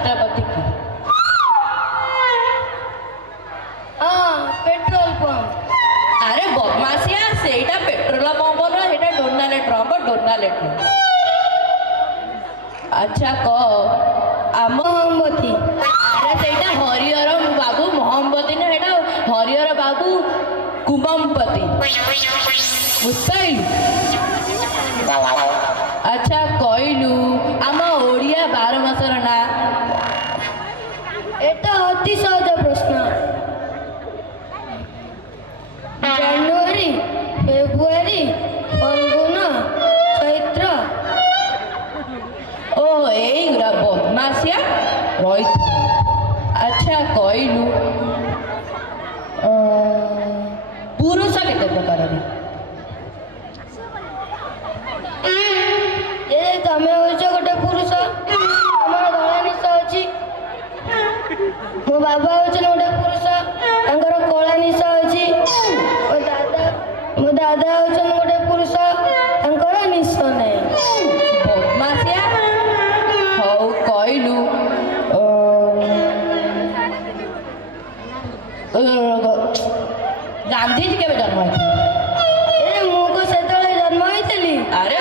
राष्ट्रपति की petrol pump अरे बदमाशिया सेटा पेट्रोल पंप न हेटा डोनाल्ड ट्रम्प डोनाल्ड अच्छा कह आम मोमबत्ती अरे सेटा हरिहर बाबू मोहम्मती न हेटा हरिहर बाबू कुममपति बुझपाइलु अच्छा कहलु आम ओडिया 12 मासर ना এটা অতি সহজ প্রশ্ন জানুয়ারি ফেব্রুয়ারি ফাল্গুন চৈত্র ओ एगुरा बदमाशिया रही अच्छा कहलु पुरुष केते प्रकार ଏ ତମେ ହଉଛ ଗୋଟେ ପୁରୁଷ ଆମର ଧଳା ନିଶ ଅଛି ମୋ ବାବା ହଉଛନ୍ତି ଗୋଟେ ପୁରୁଷ ତାଙ୍କର କଳା ନିଶ ଅଛି ମୋ ଦାଦା ହଉଛନ୍ତି ଗୋଟେ ପୁରୁଷ ତାଙ୍କର ନିଶ ନାହିଁ बदमाशिया हौ कहलु गांधी जी केबे जन्म होइथिले ଏ ମୁଁ କଣ ସେତେବେଳେ ଜନ୍ମ ହେଇଥିଲି अरे